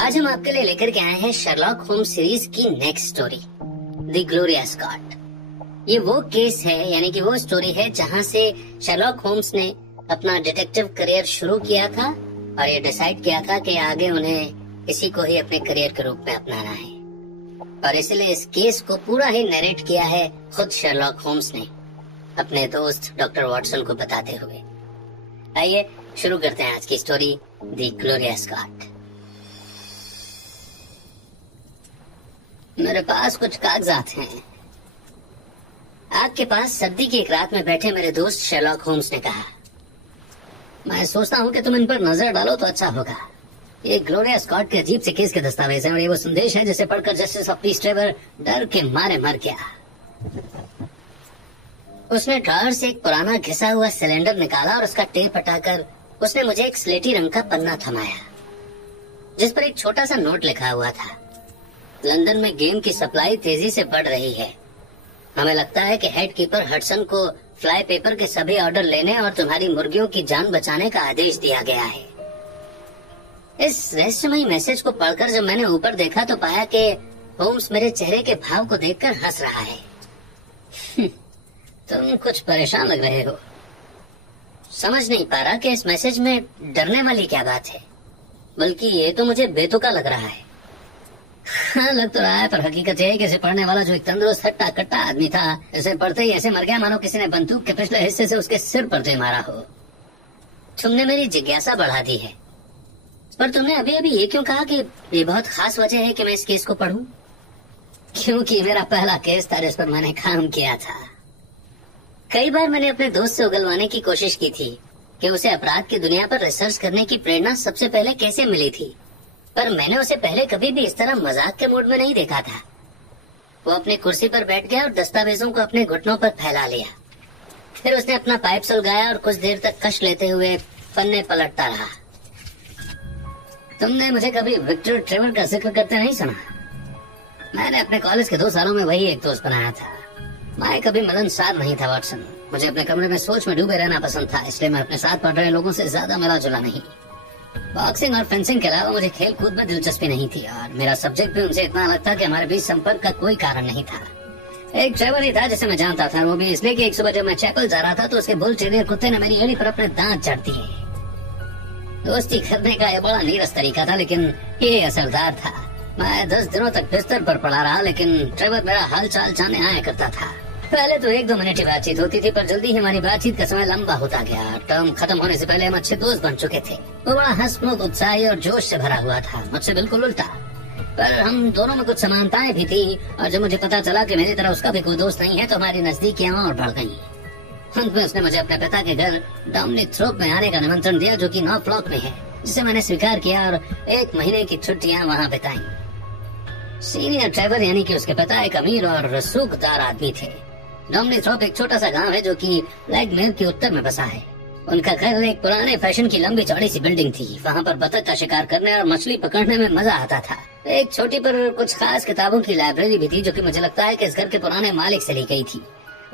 आज हम आपके लिए लेकर के आए हैं शर्लॉक होम्स सीरीज की next story, the Gloria Scott. ये वो केस है, यानी कि वो स्टोरी है जहाँ से शर्लॉक होम्स ने अपना डिटेक्टिव करियर शुरू किया था और ये डिसाइड किया था कि आगे उन्हें इसी को ही अपने करियर के रूप में अपनाना है। और इसलिए इस केस को पूरा ही नरेट किया है खुद शर्लॉक होम्स ने अपने दोस्त डॉक्टर वॉटसन को बताते हुए। आइए शुरू करते हैं आज की स्टोरी, द ग्लोरिया स्कॉट। मेरे पास कुछ कागजात हैं। आग के पास सर्दी की एक रात में बैठे मेरे दोस्त शर्लॉक होम्स ने कहा, मैं सोचता हूँ कि तुम इन पर नजर डालो तो अच्छा होगा। ये ग्लोरिया स्कॉट के अजीब से केस के दस्तावेज हैं और ये वो संदेश है जिसे पढ़कर जस्टिस ऑफ पीस ट्रेवर डर के मारे मर गया। उसने ड्रॉअर से एक पुराना घिसा हुआ सिलेंडर निकाला और उसका टेप हटाकर उसने मुझे एक स्लेटी रंग का पन्ना थमाया जिस पर एक छोटा सा नोट लिखा हुआ था। लंदन में गेम की सप्लाई तेजी से बढ़ रही है। हमें लगता है कि हेड कीपर हडसन को फ्लाई पेपर के सभी ऑर्डर लेने और तुम्हारी मुर्गियों की जान बचाने का आदेश दिया गया है। इस रहस्यमयी मैसेज को पढ़कर जब मैंने ऊपर देखा तो पाया कि होम्स मेरे चेहरे के भाव को देखकर हंस रहा है। तुम कुछ परेशान लग रहे हो। समझ नहीं पा रहा कि इस मैसेज में डरने वाली क्या बात है, बल्कि ये तो मुझे बेतुका लग रहा है। हाँ, लग तो रहा है, पर हकीकत है कि इसे पढ़ने वाला जो एक तंदुरुस्त हट्टा कट्टा आदमी था, इसे पढ़ते ही ऐसे मर गया मानो किसी ने बंदूक के पिछले हिस्से से उसके सिर पर दे मारा हो। तुमने मेरी जिज्ञासा बढ़ा दी है, पर तुमने अभी अभी ये क्यों कहा कि ये बहुत खास वजह है कि मैं इस केस को पढ़ूं? क्योंकि मेरा पहला केस था जिस पर मैंने काम किया था। कई बार मैंने अपने दोस्त से उगलवाने की कोशिश की थी कि उसे अपराध की दुनिया पर रिसर्च करने की प्रेरणा सबसे पहले कैसे मिली थी, पर मैंने उसे पहले कभी भी इस तरह मजाक के मूड में नहीं देखा था। वो अपनी कुर्सी पर बैठ गया और दस्तावेजों को अपने घुटनों पर फैला लिया। फिर उसने अपना पाइप सुलगाया और कुछ देर तक कश लेते हुए पन्ने पलटता रहा। तुमने मुझे कभी विक्टर ट्रेवर का जिक्र करते नहीं सुना। मैंने अपने कॉलेज के 2 सालों में वही एक दोस्त बनाया था। मैं कभी मिलनसार नहीं था वॉटसन। मुझे अपने कमरे में सोच में डूबे रहना पसंद था, इसलिए मैं अपने साथ पढ़ रहे लोगों से ज्यादा मिला जुला नहीं। बॉक्सिंग और फेंसिंग के अलावा मुझे खेल कूद में दिलचस्पी नहीं थी और मेरा सब्जेक्ट भी उनसे इतना अलग था कि हमारे बीच संपर्क का कोई कारण नहीं था। एक ड्राइवर ही था जिसे मैं जानता था, वो भी इसलिए कि एक सुबह जब मैं चैपल जा रहा था तो उसके बुल टेरियर कुत्ते ने मेरी एड़ी पर अपने दांत जड़ दिए। दोस्ती करने का यह बड़ा नीरस तरीका था, लेकिन ये असरदार था। मैं 10 दिनों तक बिस्तर पर पड़ा रहा, लेकिन ड्राइवर मेरा हाल चाल जानने आया करता था। पहले तो 1-2 मिनट ही बातचीत होती थी, पर जल्दी ही हमारी बातचीत का समय लंबा होता गया। टर्म खत्म होने से पहले हम अच्छे दोस्त बन चुके थे। वो बड़ा हंसमुख, उत्साही और जोश से भरा हुआ था, मुझसे बिल्कुल उल्टा। पर हम दोनों में कुछ समानताएं भी थी और जब मुझे पता चला कि मेरी तरह उसका भी कोई दोस्त नहीं है तो हमारी नजदीकियां और बढ़ गयी। अंत में उसने मुझे अपने पिता के घर डोमिनिक थ्रोप में आने का निमंत्रण दिया, जो कि नॉर्फॉल्क में है, जिसे मैंने स्वीकार किया और 1 महीने की छुट्टियां वहाँ बिताई। सीनियर ड्राइवर यानी कि उसके पिता एक अमीर और रसूखदार आदमी थे। डोमिनिक थ्रोप एक छोटा सा गांव है जो कि लैगमेर के उत्तर में बसा है। उनका घर एक पुराने फैशन की लंबी चौड़ी सी बिल्डिंग थी। वहाँ पर बतख का शिकार करने और मछली पकड़ने में मजा आता था। एक छोटी पर कुछ खास किताबों की लाइब्रेरी भी थी, जो कि मुझे लगता है कि इस घर के पुराने मालिक से ली गई थी।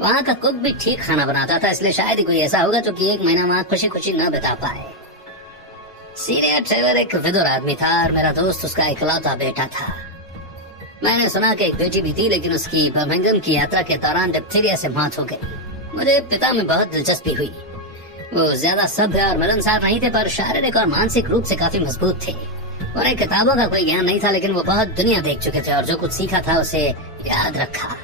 वहाँ का कुक भी ठीक खाना बनाता था, इसलिए शायद ही कोई ऐसा होगा जो कि 1 महीना वहाँ खुशी खुशी न बिता पाए। सीनियर ट्रेवर एक विधुर आदमी था और मेरा दोस्त उसका इकलौता बेटा था। मैंने सुना कि एक बेटी भी थी, लेकिन उसकी बर्मिंघम की यात्रा के दौरान डिप्थीरिया से मौत हो गई। मुझे पिता में बहुत दिलचस्पी हुई। वो ज्यादा सभ्य और मिलनसार नहीं थे, पर शारीरिक और मानसिक रूप से काफी मजबूत थे। उन्हें किताबों का कोई ज्ञान नहीं था, लेकिन वो बहुत दुनिया देख चुके थे और जो कुछ सीखा था उसे याद रखा।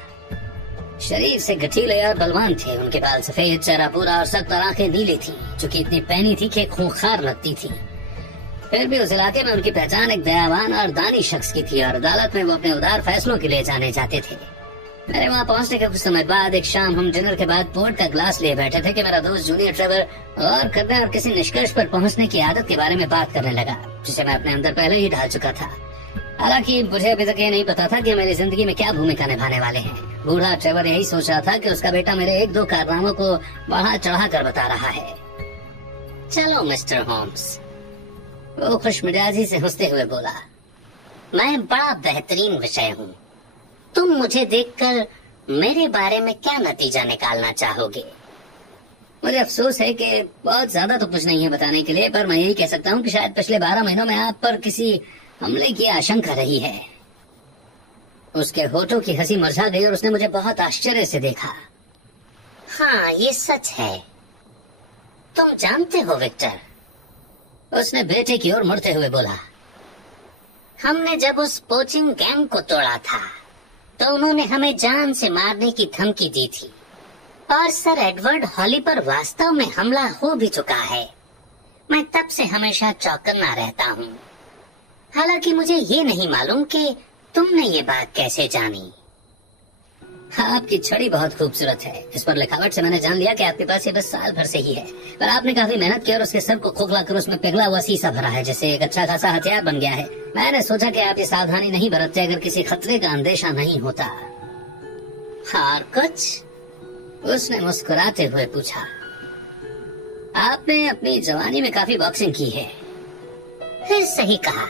शरीर से गठीले और बलवान थे। उनके बाल सफेद, चेहरा पूरा और सख्त और आंखें नीली थी, जो कि इतनी पैनी थी कि खूंखार लगती थी। फिर भी उस इलाके में उनकी पहचान एक दयावान और दानी शख्स की थी और अदालत में वो अपने उदार फैसलों के लिए जाने जाते थे। मेरे वहाँ पहुँचने के कुछ समय बाद एक शाम हम डिनर के बाद पोर्ट का ग्लास लिए बैठे थे कि मेरा दोस्त जूनियर ट्रेवर गौर करने और किसी निष्कर्ष पर पहुँचने की आदत के बारे में बात करने लगा, जिसे मैं अपने अंदर पहले ही ढाल चुका था। हालांकि मुझे अभी तक ये नहीं पता था कि मेरी जिंदगी में क्या भूमिका निभाने वाले हैं। बूढ़ा ट्रेवर यही सोच रहा था कि उसका बेटा मेरे 1-2 कारनामों को बढ़ा चढ़ा कर बता रहा है। चलो मिस्टर होम्स, वो खुशमिजाजी से हंसते हुए बोला, मैं बड़ा बेहतरीन विषय हूँ। तुम मुझे देखकर मेरे बारे में क्या नतीजा निकालना चाहोगे? मुझे अफसोस है कि बहुत ज्यादा तो कुछ नहीं है बताने के लिए, पर मैं यही कह सकता हूँ कि शायद पिछले 12 महीनों में आप पर किसी हमले की आशंका रही है। उसके होठों की हंसी मुरझा गई और उसने मुझे बहुत आश्चर्य से देखा। हाँ, ये सच है। तुम जानते हो विक्टर, उसने बेटे की ओर मुड़ते हुए बोला। हमने जब उस पोचिंग गैंग को तोड़ा था तो उन्होंने हमें जान से मारने की धमकी दी थी और सर एडवर्ड हॉली पर वास्तव में हमला हो भी चुका है। मैं तब से हमेशा चौकन्ना रहता हूँ। हालांकि मुझे ये नहीं मालूम कि तुमने ये बात कैसे जानी। आपकी छड़ी बहुत खूबसूरत है। इस पर लिखावट से मैंने जान लिया कि आपके पास ये बस साल भर से ही है, पर आपने काफी मेहनत की और उसके सर को खोखला कर उसमें पिघला हुआ शीशा भरा है, जिससे एक अच्छा खासा हथियार बन गया है। मैंने सोचा कि आप ये सावधानी नहीं बरतते अगर किसी खतरे का अंदेशा नहीं होता। और कुछ? उसने मुस्कुराते हुए पूछा। आपने अपनी जवानी में काफी बॉक्सिंग की है। फिर सही कहा।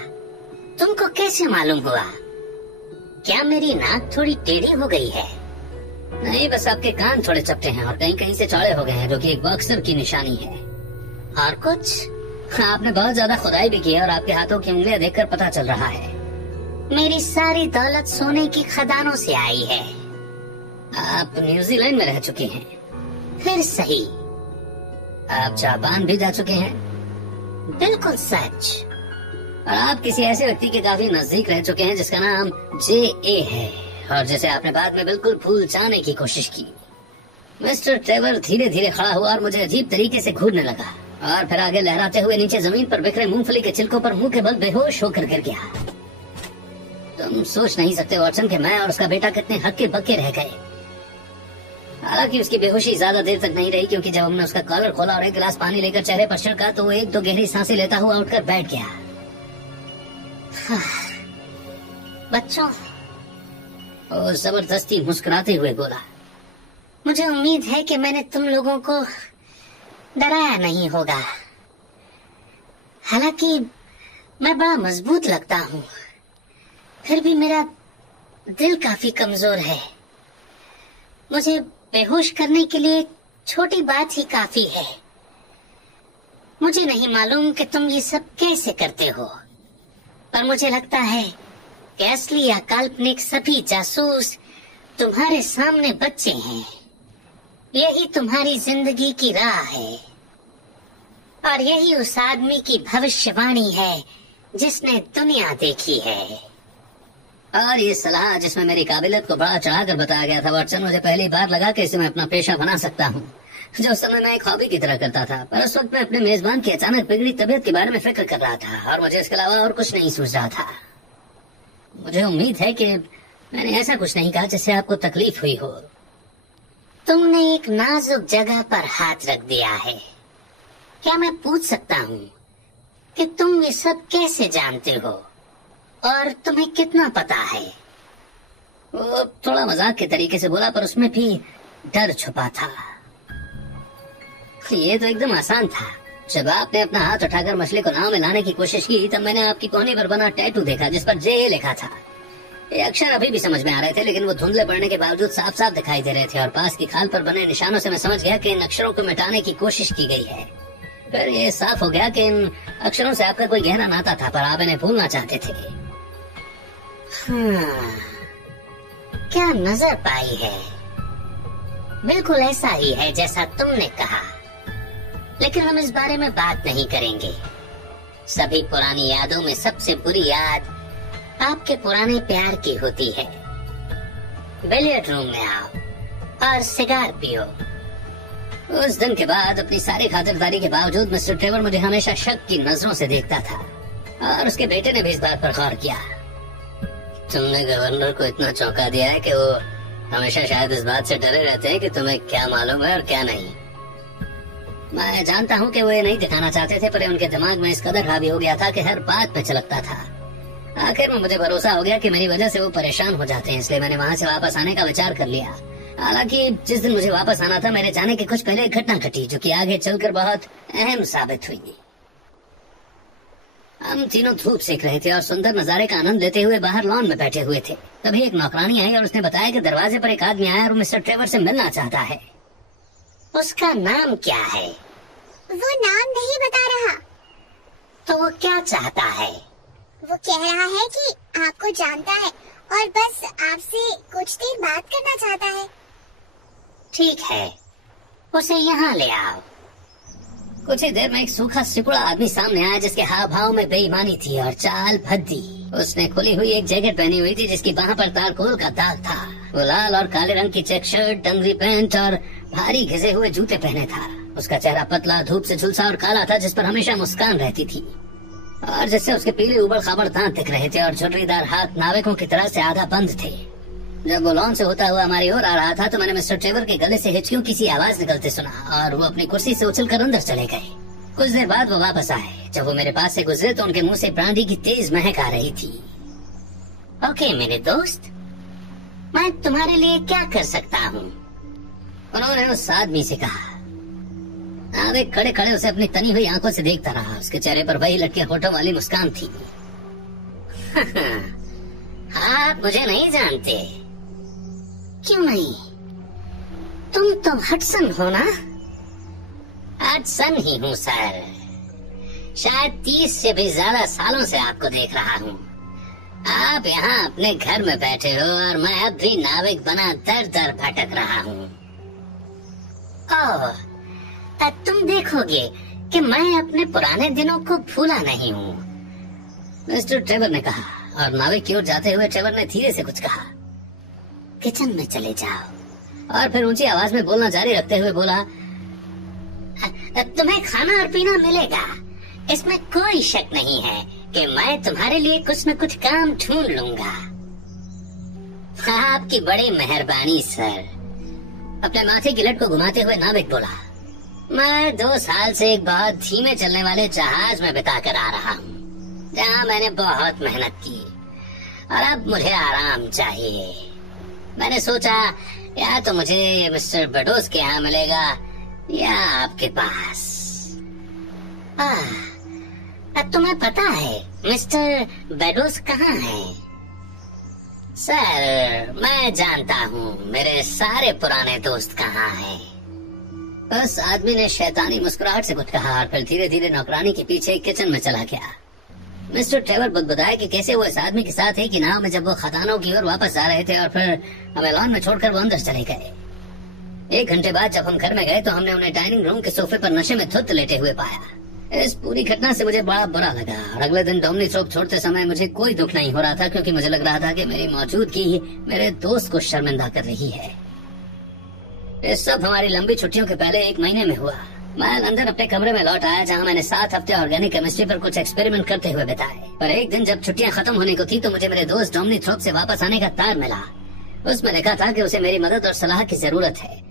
तुमको कैसे मालूम हुआ? क्या मेरी नाक थोड़ी टेढ़ी हो गई है? नहीं, बस आपके कान थोड़े चपटे हैं और कहीं कहीं से चौड़े हो गए हैं, जो कि एक बॉक्सर की निशानी है। और कुछ? आपने बहुत ज्यादा खुदाई भी की है और आपके हाथों की उंगलियां देखकर पता चल रहा है। मेरी सारी दौलत सोने की खदानों से आई है। आप न्यूजीलैंड में रह चुके हैं। फिर सही। आप जापान भी जा चुके हैं। बिल्कुल सच। और आप किसी ऐसे व्यक्ति के काफी नजदीक रह चुके हैं जिसका नाम J.A. है और जिसे आपने बाद में बिल्कुल भूल जाने की कोशिश की। मिस्टर ट्रेवर धीरे धीरे खड़ा हुआ और मुझे अजीब तरीके से घूरने लगा और फिर आगे लहराते हुए नीचे जमीन पर बिखरे मूंगफली के छिलकों पर मुंह के बल बेहोश होकर गिर गया। तुम सोच नहीं सकते वॉटसन कि मैं और उसका बेटा कितने हक्के बक्के रह गए। हालांकि उसकी बेहोशी ज्यादा देर तक नहीं रही, क्योंकि जब हमने उसका कॉलर खोला और एक गिलास पानी लेकर चेहरे पर छिड़का तो वो एक दो गहरी सांसें लेता हुआ उठकर बैठ गया। बच्चों, और जबरदस्ती मुस्कुराते हुए बोला, मुझे उम्मीद है कि मैंने तुम लोगों को डराया नहीं होगा। हालांकि मैं बड़ा मजबूत लगता हूँ, फिर भी मेरा दिल काफी कमजोर है। मुझे बेहोश करने के लिए छोटी बात ही काफी है। मुझे नहीं मालूम कि तुम ये सब कैसे करते हो, पर मुझे लगता है कि असली या काल्पनिक सभी जासूस तुम्हारे सामने बच्चे हैं। यही तुम्हारी जिंदगी की राह है और यही उस आदमी की भविष्यवाणी है जिसने दुनिया देखी है। और ये सलाह जिसमें मेरी काबिलियत को बड़ा चढ़ाकर बताया गया था वॉटसन, मुझे पहली बार लगा कि इसे मैं अपना पेशा बना सकता हूँ, जो उस समय मैं एक हॉबी की तरह करता था। पर उस वक्त मैं अपने मेजबान की अचानक बिगड़ी तबीयत के बारे में फिक्र कर रहा था और मुझे इसके अलावा और कुछ नहीं सूझ रहा था। मुझे उम्मीद है कि मैंने ऐसा कुछ नहीं कहा जिससे आपको तकलीफ हुई हो। तुमने एक नाजुक जगह पर हाथ रख दिया है। क्या मैं पूछ सकता हूँ कि तुम ये सब कैसे जानते हो और तुम्हें कितना पता है? वो थोड़ा मजाक के तरीके से बोला, पर उसमें भी डर छुपा था। ये तो एकदम आसान था। जब आपने अपना हाथ उठाकर मछली को नाव में लाने की कोशिश की, तब मैंने आपकी कोहनी पर बना टैटू देखा जिस पर J.A. लिखा था। ये अक्षर अभी भी समझ में आ रहे थे, लेकिन वो धुंधले पड़ने के बावजूद साफ साफ दिखाई दे रहे थे और पास की खाल पर बने निशानों से मैं समझ गया कि इन अक्षरों को मिटाने की कोशिश की गई है। फिर ये साफ हो गया कि इन अक्षरों से आपका कोई गहरा नाता था, पर आप इन्हें भूलना चाहते थे। क्या नजर पाई है? बिल्कुल ऐसा ही है जैसा तुमने कहा, लेकिन हम इस बारे में बात नहीं करेंगे। सभी पुरानी यादों में सबसे बुरी याद आपके पुराने प्यार की होती है। बिलियर्ड रूम में आओ और सिगार पियो। उस दिन के बाद अपनी सारी खातिरदारी के बावजूद मिस्टर ट्रेवर मुझे हमेशा शक की नजरों से देखता था और उसके बेटे ने भी इस बात पर गौर किया। तुमने गवर्नर को इतना चौंका दिया है कि वो हमेशा शायद इस बात से डरे रहते हैं कि तुम्हें क्या मालूम है और क्या नहीं। मैं जानता हूँ कि वो ये नहीं दिखाना चाहते थे, पर उनके दिमाग में इस कदर हावी हो गया था कि हर बात पे चलकता था। आखिर में मुझे भरोसा हो गया कि मेरी वजह से वो परेशान हो जाते हैं, इसलिए मैंने वहाँ से वापस आने का विचार कर लिया। हालांकि जिस दिन मुझे वापस आना था, मेरे जाने के कुछ पहले एक घटना घटी जो कि आगे चलकर बहुत अहम साबित हुई। हम तीनों धूप सेक रहे थे और सुंदर नजारे का आनंद लेते हुए बाहर लॉन में बैठे हुए थे। तभी एक नौकरानी आई और उसने बताया कि दरवाजे पर एक आदमी आया और मिस्टर ट्रेवर से मिलना चाहता है। उसका नाम क्या है? वो नाम नहीं बता रहा। तो वो क्या चाहता है? वो कह रहा है कि आपको जानता है और बस आपसे कुछ देर बात करना चाहता है। ठीक है, उसे यहाँ ले आओ। कुछ ही देर में एक सूखा सिकुड़ा आदमी सामने आया जिसके हाव भाव में बेईमानी थी और चाल भद्दी। उसने खुली हुई एक जैकेट पहनी हुई थी जिसकी बाह पर तारकोल का दाग था। वो लाल और काले रंग की चेक शर्ट, डंगरी पैंट और भारी घिसे हुए जूते पहने था। उसका चेहरा पतला, धूप से झुलसा और काला था, जिस पर हमेशा मुस्कान रहती थी और जिससे उसके पीले उबड़ खाबड़ दांत दिख रहे थे और झुर्रीदार हाथ नाविकों की तरह से आधा बंद थे। जब वो लॉन से होता हुआ हमारी ओर आ रहा था तो मैंने मिस्टर ट्रेवर के गले से हिचकियों की सी आवाज निकलते सुना और वो अपनी कुर्सी से उछलकर अंदर चले गए। कुछ देर बाद वो वापस आए। जब वो मेरे पास से गुजरे तो उनके मुंह से ब्रांडी की तेज महक आ रही थी। ओके मेरे दोस्त, मैं तुम्हारे लिए क्या कर सकता हूँ? उन्होंने उस आदमी से कहा। नाविक खड़े खड़े उसे अपनी तनी हुई आंखों से देखता रहा। उसके चेहरे पर वही लटके होठों वाली मुस्कान थी। आप मुझे नहीं जानते? क्यों नहीं? तुम तो हडसन हो ना? हडसन ही हूँ सर। शायद 30 से भी ज्यादा सालों से आपको देख रहा हूँ। आप यहाँ अपने घर में बैठे हो और मैं अब भी नाविक बना दर दर भटक रहा हूँ। ओह, तुम देखोगे कि मैं अपने पुराने दिनों को भूला नहीं हूँ, मिस्टर ट्रेवर ने कहा। और नाविक की ओर जाते हुए ट्रेवर ने धीरे से कुछ कहा। किचन में चले जाओ। और फिर ऊंची आवाज में बोलना जारी रखते हुए बोला, तुम्हें खाना और पीना मिलेगा, इसमें कोई शक नहीं है कि मैं तुम्हारे लिए कुछ न कुछ काम ढूंढ लूंगा। आपकी बड़ी मेहरबानी सर। अपने माथे की लट को घुमाते हुए नाविक बोला, मैं 2 साल से एक बहुत धीमे चलने वाले जहाज में बिता कर आ रहा हूँ, जहाँ मैंने बहुत मेहनत की और अब मुझे आराम चाहिए। मैंने सोचा या तो मुझे मिस्टर बेडोस के यहाँ मिलेगा या आपके पास। अब तुम्हें पता है मिस्टर बेडोस कहाँ है? सर, मैं जानता हूँ मेरे सारे पुराने दोस्त कहाँ हैं। उस आदमी ने शैतानी मुस्कुराहट से कुछ कहा और फिर धीरे धीरे नौकरानी के पीछे किचन में चला गया। मिस्टर ट्रेवर बुदबुदाए कि कैसे वो इस आदमी के साथ एक ही नाव में जब वो खदानों की ओर वापस आ रहे थे और फिर हमें लॉन में छोड़कर वो अंदर चले गए। 1 घंटे बाद जब हम घर में गए तो हमने उन्हें डाइनिंग रूम के सोफे पर नशे में धुत लेटे हुए पाया। इस पूरी घटना से मुझे बड़ा बुरा लगा और अगले दिन डोमनी थ्रोप छोड़ते समय मुझे कोई दुख नहीं हो रहा था, क्योंकि मुझे लग रहा था कि मेरी मौजूदगी मेरे दोस्त को शर्मिंदा कर रही है। ये सब हमारी लंबी छुट्टियों के पहले 1 महीने में हुआ। मैं लंदन अपने कमरे में लौट आया, जहाँ मैंने 7 हफ्ते ऑर्गेनिक केमिस्ट्री पर कुछ एक्सपेरिमेंट करते हुए बिताए। और एक दिन जब छुट्टियां खत्म होने को थी तो मुझे मेरे दोस्त डोमनी थ्रोप से वापस आने का तार मिला। उसमें लिखा था कि उसे मेरी मदद और सलाह की जरूरत है।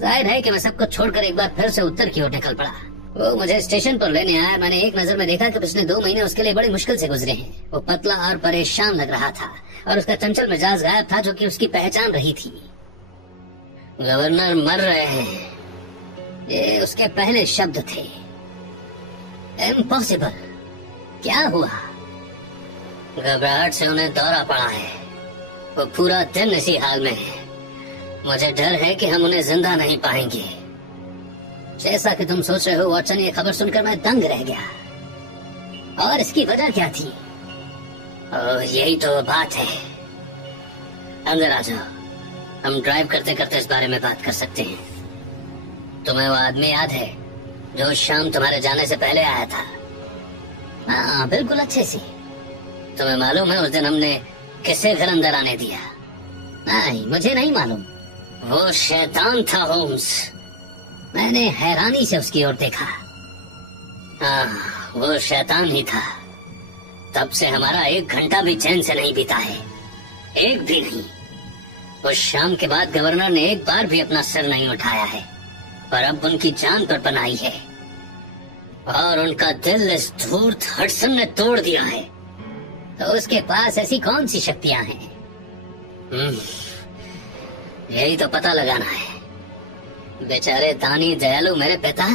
जाहिर है कि मैं सबको छोड़कर एक बार फिर से उत्तर की ओर निकल पड़ा। वो मुझे स्टेशन पर लेने आया। मैंने एक नजर में देखा कि पिछले 2 महीने उसके लिए बड़ी मुश्किल से गुजरे हैं। वो पतला और परेशान लग रहा था और उसका चंचल मिजाज गायब था, जो कि उसकी पहचान रही थी। गवर्नर मर रहे हैं, ये उसके पहले शब्द थे। इम्पॉसिबल। क्या हुआ? घबराहट से उन्हें दौरा पड़ा है। वो पूरा दिन इसी हाल में है। मुझे डर है कि हम उन्हें जिंदा नहीं पाएंगे। जैसा कि तुम सोच रहे हो वॉटसन, ये खबर सुनकर मैं दंग रह गया। और इसकी वजह क्या थी? यही तो बात है। अंदर आ जाओ, हम ड्राइव करते करते इस बारे में बात कर सकते हैं। तुम्हें वो आदमी याद है जो शाम तुम्हारे जाने से पहले आया था? हाँ, बिल्कुल अच्छे से। तुम्हें मालूम है उस दिन हमने किसे घर अंदर आने दिया? नहीं, मुझे नहीं मालूम। वो शैतान था होम्स। मैंने हैरानी से उसकी ओर देखा। हाँ, वो शैतान ही था। तब से हमारा 1 घंटा भी चैन से नहीं बीता है, एक भी नहीं। उस शाम के बाद गवर्नर ने एक बार भी अपना सिर नहीं उठाया है, पर अब उनकी जान पर बनाई है और उनका दिल इस धूर्त हडसन ने तोड़ दिया है। तो उसके पास ऐसी कौन सी शक्तियां हैं? यही तो पता लगाना है। बेचारे दानी दयालु मेरे पिता,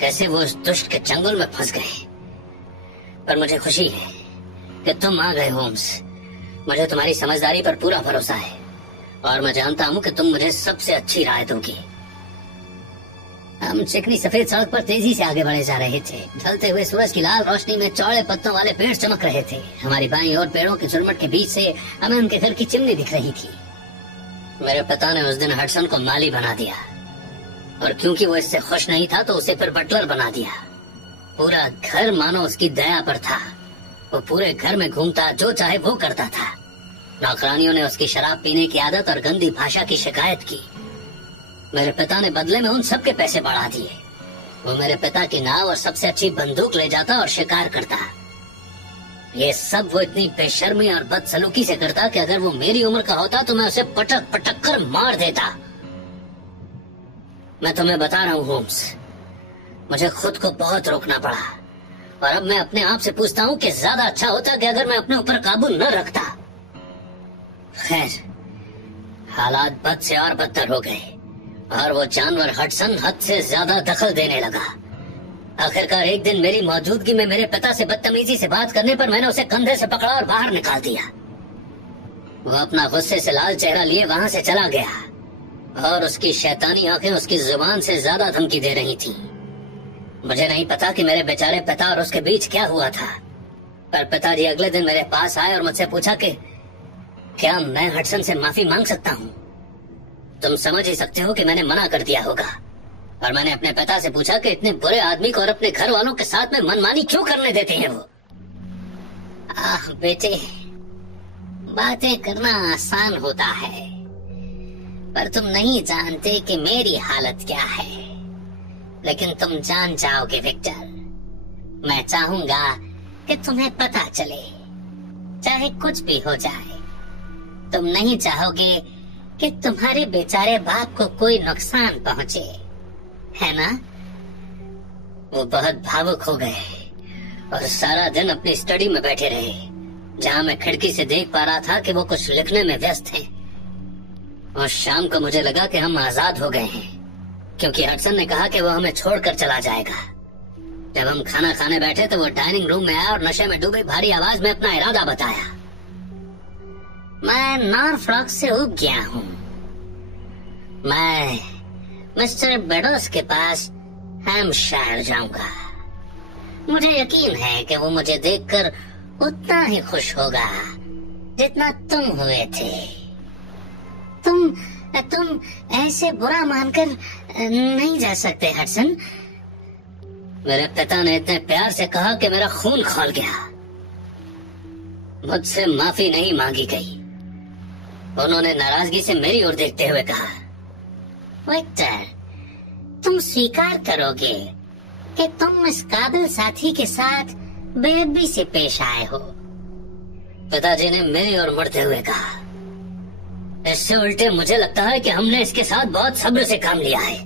कैसे वो उस दुष्ट के चंगुल में फंस गए। पर मुझे खुशी है कि तुम आ गए होम्स। मुझे तुम्हारी समझदारी पर पूरा भरोसा है और मैं जानता हूँ कि तुम मुझे सबसे अच्छी राय दोगी। हम चिकनी सफेद सड़क पर तेजी से आगे बढ़े जा रहे थे। ढलते हुए सूरज की लाल रोशनी में चौड़े पत्तों वाले पेड़ चमक रहे थे। हमारी बाईं ओर पेड़ों के झुरमुट के बीच से हमें उनके घर की चिमनी दिख रही थी। मेरे पिता ने उस दिन हडसन को माली बना दिया, और क्योंकि वो इससे खुश नहीं था तो उसे फिर बटलर बना दिया। पूरा घर मानो उसकी दया पर था। वो पूरे घर में घूमता, जो चाहे वो करता था। नौकरानियों ने उसकी शराब पीने की आदत और गंदी भाषा की शिकायत की। मेरे पिता ने बदले में उन सब के पैसे बढ़ा दिए। वो मेरे पिता की नाव और सबसे अच्छी बंदूक ले जाता और शिकार करता। ये सब वो इतनी बेशर्मी और बदसलूकी से करता कि अगर वो मेरी उम्र का होता तो मैं उसे पटक पटक कर मार देता। मैं तुम्हें बता रहा हूँ होम्स, मुझे खुद को बहुत रोकना पड़ा, और अब मैं अपने आप से पूछता हूँ कि ज्यादा अच्छा होता कि अगर मैं अपने ऊपर काबू न रखता। खैर, हालात बद से और बदतर हो गए, और वो जानवर हडसन हद से ज्यादा दखल देने लगा। आखिरकार एक दिन मेरी मौजूदगी में मेरे पिता से बदतमीजी से बात करने पर मैंने उसे कंधे से पकड़ा और बाहर निकाल दिया। वो अपना गुस्से से लाल चेहरा लिए वहां से चला गया, और उसकी शैतानी आंखें उसकी जुबान से ज्यादा धमकी दे रही थीं। मुझे नहीं पता कि मेरे बेचारे पिता और उसके बीच क्या हुआ था, पर पिताजी अगले दिन मेरे पास आए और मुझसे पूछा कि क्या मैं हडसन से माफी मांग सकता हूँ। तुम समझ ही सकते हो कि मैंने मना कर दिया होगा, और मैंने अपने पिता से पूछा कि इतने बुरे आदमी को और अपने घर वालों के साथ में मनमानी क्यों करने देते हैं वो। आह बेटे, बातें करना आसान होता है, पर तुम नहीं जानते कि मेरी हालत क्या है। लेकिन तुम जान जाओगे विक्टर। मैं चाहूंगा कि तुम्हें पता चले, चाहे कुछ भी हो जाए। तुम नहीं चाहोगे कि तुम्हारे बेचारे बाप को कोई नुकसान पहुंचे, है ना? वो बहुत भावुक हो गए और सारा दिन अपनी स्टडी में बैठे रहे, जहां मैं खिड़की से देख पा रहा था कि वो कुछ लिखने में व्यस्त हैं। और शाम को मुझे लगा कि हम आजाद हो गए हैं, क्योंकि हडसन ने कहा कि वो हमें छोड़कर चला जाएगा। जब हम खाना खाने बैठे तो वो डाइनिंग रूम में आया और नशे में डूबी भारी आवाज में अपना इरादा बताया। मैं नॉरफ्लॉक से उब गया हूँ। मैं मिस्टर बेडोस के पास हैम्पशायर जाऊंगा। मुझे यकीन है कि वो मुझे देखकर उतना ही खुश होगा जितना तुम हुए थे। तुम ऐसे बुरा मानकर नहीं जा सकते हडसन। मेरे पिता ने इतने प्यार से कहा कि मेरा खून खौल गया। मुझसे माफी नहीं मांगी गई। उन्होंने नाराजगी से मेरी ओर देखते हुए कहा, विक्टर, तुम स्वीकार करोगे कि तुम इस काबिल साथी के साथ बेअदबी से पेश आए हो। पिताजी ने मेरी ओर मुड़ते हुए कहा, इससे उल्टे मुझे लगता है कि हमने इसके साथ बहुत सब्र से काम लिया है।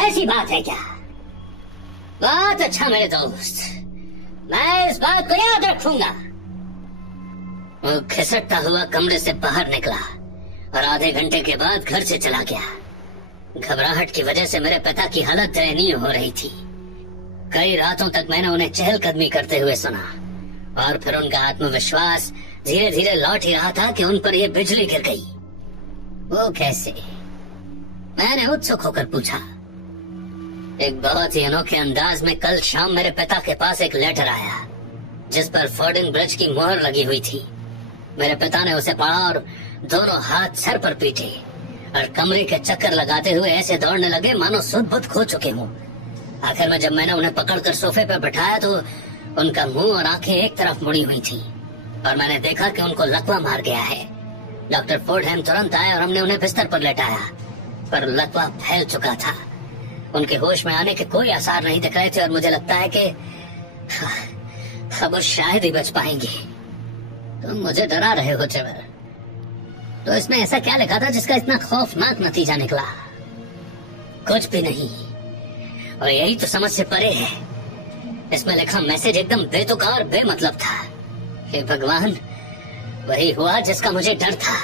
ऐसी बात है क्या? बहुत अच्छा मेरे दोस्त, मैं इस बात को याद रखूंगा। वो खिसकता हुआ कमरे से बाहर निकला और आधे घंटे के बाद घर से चला गया। घबराहट की वजह से मेरे पिता की हालत दयनीय हो रही थी। कई रातों तक मैंने उन्हें चहलकदमी करते हुए सुना, और फिर उनका आत्मविश्वास धीरे धीरे लौट ही रहा था कि उन पर यह बिजली गिर गई। वो कैसे? मैंने उत्सुक होकर पूछा। एक बहुत ही अनोखे अंदाज में कल शाम मेरे पिता के पास एक लेटर आया, जिस पर फोर्डिंग ब्रिज की मोहर लगी हुई थी। मेरे पिता ने उसे पढ़ा और दोनों हाथ सर पर पीटे और कमरे के चक्कर लगाते हुए ऐसे दौड़ने लगे मानो सुध बुध खो चुके हों। आखिर में जब मैंने उन्हें पकड़कर सोफे पर बैठाया तो उनका मुंह और आंखें एक तरफ मुड़ी हुई थी, और मैंने देखा कि उनको लकवा मार गया है। डॉक्टर फोर्डहैम तुरंत आए और हमने उन्हें बिस्तर पर लेटाया, पर लकवा फैल चुका था। उनके होश में आने के कोई आसार नहीं दिख रहे थे, और मुझे लगता है कि अब वो शायद ही बच पाएंगे। तुम मुझे डरा रहे हो ट्रेवर। तो इसमें ऐसा क्या लिखा था जिसका इतना खौफनाक नतीजा निकला? कुछ भी नहीं, और यही तो समझ से परे है। इसमें लिखा मैसेज एकदम बेतुका और बेमतलब था। हे भगवान, वही हुआ जिसका मुझे डर था।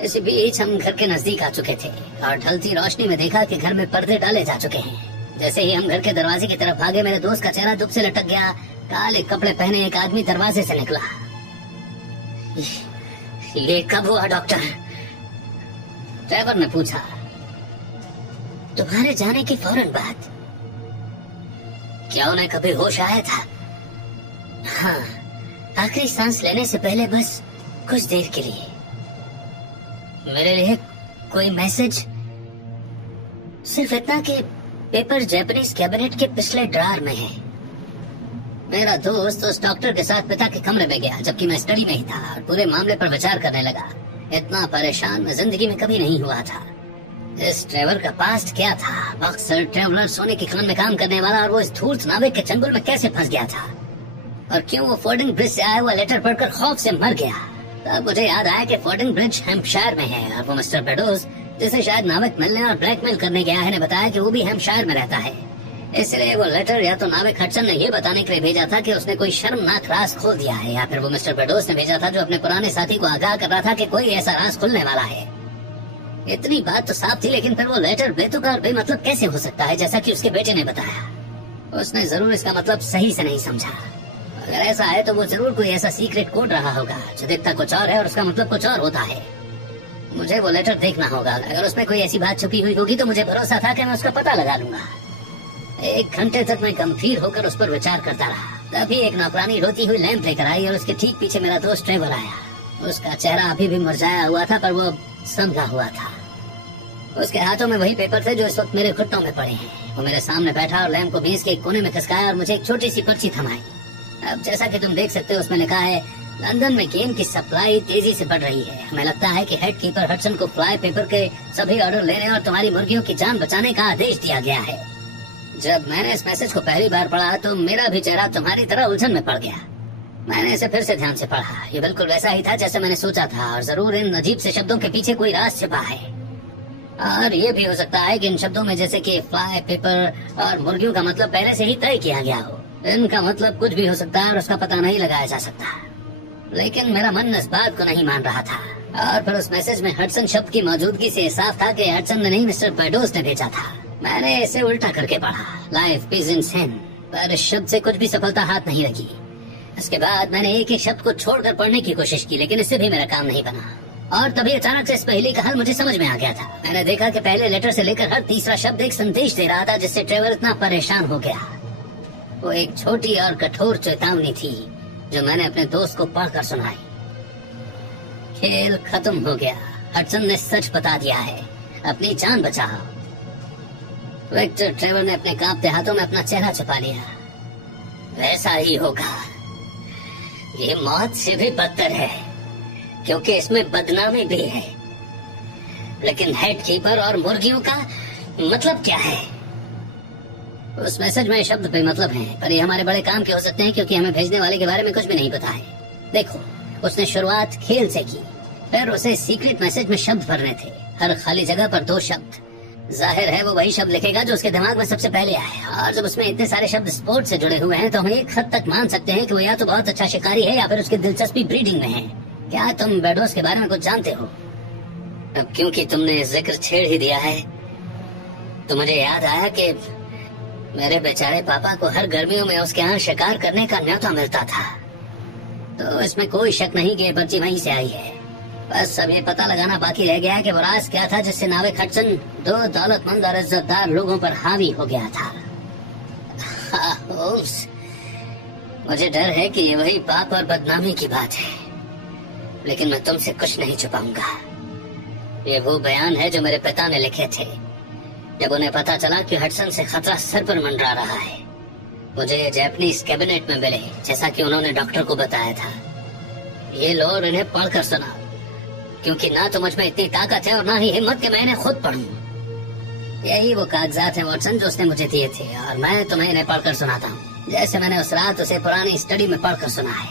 इसी बीच हम घर के नजदीक आ चुके थे और ढलती रोशनी में देखा कि घर में पर्दे डाले जा चुके हैं। जैसे ही हम घर के दरवाजे की तरफ भागे, मेरे दोस्त का चेहरा दुख से लटक गया। काले कपड़े पहने एक आदमी दरवाजे से निकला। ये कब हुआ डॉक्टर? ट्रेवर ने पूछा। तुम्हारे जाने की फौरन बाद। क्या उन्हें कभी होश आया था? हाँ, आखिरी सांस लेने से पहले, बस कुछ देर के लिए। मेरे लिए कोई मैसेज? सिर्फ इतना कि पेपर जापानीज कैबिनेट के पिछले ड्रॉअर में है। मेरा दोस्त उस डॉक्टर के साथ पिता के कमरे में गया जबकि मैं स्टडी में ही था और पूरे मामले पर विचार करने लगा। इतना परेशान मैं जिंदगी में कभी नहीं हुआ था। इस ट्रेवर का पास्ट क्या था? बॉक्सर, ट्रेवलर, सोने की खान में काम करने वाला, और वो इस धूर्त नाविक के चंगुल में कैसे फंस गया था? और क्यों वो फोर्डिंग ब्रिज से आया हुआ लेटर पढ़कर खौफ से मर गया? तब मुझे याद आया कि फोर्डिंग ब्रिज हैम्पशायर में है और वो मिस्टर बेडोस, जिसे शायद नाविक मिलने और ब्लैकमेल करने गया है, ने बताया कि वो भी हैम्पशायर में रहता है। इसलिए वो लेटर या तो नाविक हडसन ने ये बताने के लिए भेजा था कि उसने कोई शर्मनाक राज खोल दिया है, या फिर वो मिस्टर बेडोस ने भेजा था जो अपने पुराने साथी को आगाह कर रहा था कि कोई ऐसा राज खुलने वाला है। इतनी बात तो साफ थी, लेकिन फिर वो लेटर बेतुका और बेमतलब कैसे हो सकता है, जैसा कि उसके बेटे ने बताया? उसने जरूर इसका मतलब सही से नहीं समझा। अगर ऐसा है तो वो जरूर कोई ऐसा सीक्रेट कोड रहा होगा जो दिखता कुछ और है और उसका मतलब कुछ और होता है। मुझे वो लेटर देखना होगा। अगर उसमें कोई ऐसी बात छुपी हुई होगी तो मुझे भरोसा था कि मैं उसका पता लगा लूंगा। 1 घंटे तक मैं गंभीर होकर उस पर विचार करता रहा। तभी एक नौकरानी रोती हुई लैंप लेकर आई और उसके ठीक पीछे मेरा दोस्त ट्रेवर आया। उसका चेहरा अभी भी मुरझाया हुआ था, पर वो संभला हुआ था। उसके हाथों में वही पेपर थे जो इस वक्त मेरे घुटनों में पड़े हैं। वो मेरे सामने बैठा और लैंप को मेज के एक कोने में खिसकाया और मुझे एक छोटी सी पर्ची थमाई। अब जैसा कि तुम देख सकते हो, उसमें लिखा है, लंदन में गेम की सप्लाई तेजी से बढ़ रही है। हमें लगता है कि हेड कीपर हडसन को फ्लाई पेपर के सभी ऑर्डर लेने और तुम्हारी मुर्गियों की जान बचाने का आदेश दिया गया है। जब मैंने इस मैसेज को पहली बार पढ़ा तो मेरा भी चेहरा तुम्हारी तरह उलझन में पड़ गया। मैंने इसे फिर से ध्यान से पढ़ा। ये बिल्कुल वैसा ही था जैसे मैंने सोचा था, और जरूर इन अजीब से शब्दों के पीछे कोई राज छिपा है। और ये भी हो सकता है कि इन शब्दों में जैसे कि फ्लाई पेपर और मुर्गियों का मतलब पहले से ही तय किया गया हो। इनका मतलब कुछ भी हो सकता है और उसका पता नहीं लगाया जा सकता। लेकिन मेरा मन इस बात को नहीं मान रहा था। और फिर उस मैसेज में हडसन शब्द की मौजूदगी से साफ था कि हडसन ने नहीं, मिस्टर बेडोस ने भेजा था। मैंने इसे उल्टा करके पढ़ा, लाइफ इज इनसेन, पर इस शब्द से कुछ भी सफलता हाथ नहीं लगी। इसके बाद मैंने एक एक शब्द को छोड़कर पढ़ने की कोशिश की, लेकिन इससे भी मेरा काम नहीं बना। और तभी अचानक से इस पहेली का हल मुझे समझ में आ गया था। मैंने देखा कि पहले लेटर से लेकर हर तीसरा शब्द एक संदेश दे रहा था, जिससे ट्रेवर इतना परेशान हो गया। वो एक छोटी और कठोर चेतावनी थी जो मैंने अपने दोस्त को पढ़कर सुनाई। खेल खत्म हो गया, हडसन ने सच बता दिया है, अपनी जान बचाओ। विक्टर ट्रेवर ने अपने कांपते हाथों में अपना चेहरा छुपा लिया। वैसा ही होगा, ये मौत से भी बदतर है, क्योंकि इसमें बदनामी भी है। लेकिन हेड कीपर और मुर्गियों का मतलब क्या है? उस मैसेज में शब्द बेमतलब हैं, पर ये हमारे बड़े काम के हो सकते हैं, क्योंकि हमें भेजने वाले के बारे में कुछ भी नहीं पता है। देखो, उसने शुरुआत खेल से की, फिर उसे सीक्रेट मैसेज में शब्द भरने थे, हर खाली जगह पर 2 शब्द। जाहिर है वो वही शब्द लिखेगा जो उसके दिमाग में सबसे पहले आए। और जब उसमें इतने सारे शब्द स्पोर्ट्स से जुड़े हुए हैं तो हम एक हद तक मान सकते हैं कि वो या तो बहुत अच्छा शिकारी है या फिर उसकी दिलचस्पी ब्रीडिंग में है। क्या तुम बेडोस के बारे में कुछ जानते हो? अब क्योंकि तुमने जिक्र छेड़ ही दिया है तो मुझे याद आया कि मेरे बेचारे पापा को हर गर्मियों में उसके यहाँ शिकार करने का न्योता मिलता था। तो इसमें कोई शक नहीं कि ये पर्ची वहीं से आई है। बस अब ये पता लगाना बाकी रह गया है कि वो राज क्या था जिससे नाविक हडसन 2 दौलतमंद और इज्जतदार लोगों पर हावी हो गया था। मुझे डर है कि ये वही पाप और बदनामी की बात है, लेकिन मैं तुमसे कुछ नहीं छुपाऊंगा। ये वो बयान है जो मेरे पिता ने लिखे थे जब उन्हें पता चला कि हडसन से खतरा सर पर मंडरा रहा है। मुझे ये जापानीज कैबिनेट में मिले, जैसा कि उन्होंने डॉक्टर को बताया था। ये लो और इन्हें पढ़कर सुना, क्योंकि ना तो मुझ में इतनी ताकत है और ना ही हिम्मत कि मैं इन्हें खुद पढ़ूं। यही वो कागजात है वॉटसन जो उसने मुझे दिए थे, और मैं तुम्हें इन्हें पढ़कर सुनाता हूँ, जैसे मैंने उस रात उसे पुरानी स्टडी में पढ़कर सुना है।